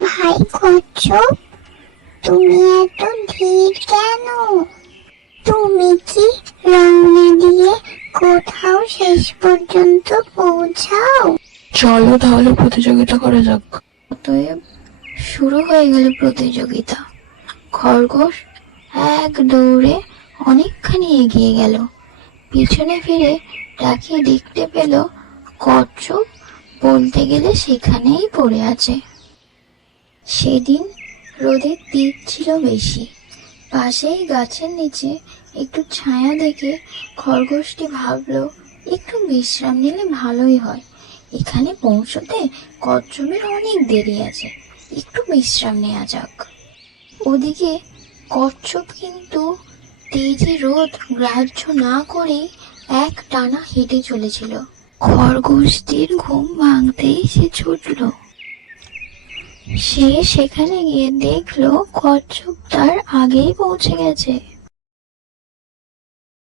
ভাই কচ্ছপ, তুমি এত ধীর কেন? তুমি কি রওনা দিয়ে কোথাও শেষ পর্যন্ত পৌঁছাও? চলো তাহলে প্রতিযোগিতা করা যাক। অতএব শুরু হয়ে গেল প্রতিযোগিতা। খরগোশ এক দৌড়ে অনেকখানি এগিয়ে গেল। পিছনে ফিরে তাকিয়ে দেখতে পেল কচ্ছপ বলতে গেলে সেখানেই পড়ে আছে। সেদিন রোদের তেজ ছিল বেশি। পাশেই গাছের নিচে একটু ছায়া দেখে খরগোশটি ভাবলো একটু বিশ্রাম নিলে ভালোই হয়। এখানে পৌঁছতে কচ্ছপের অনেক দেরি আছে, একটু বিশ্রাম নেওয়া যাক। ওদিকে কচ্ছপ কিন্তু তেজে রোদ গ্রাহ্য না করেই এক টানা হেঁটে চলেছিল। খরগোশটির ঘুম ভাঙতেই সে ছুটল। সে সেখানে গিয়ে দেখলো কচ্ছপ তার আগেই পৌঁছে গেছে।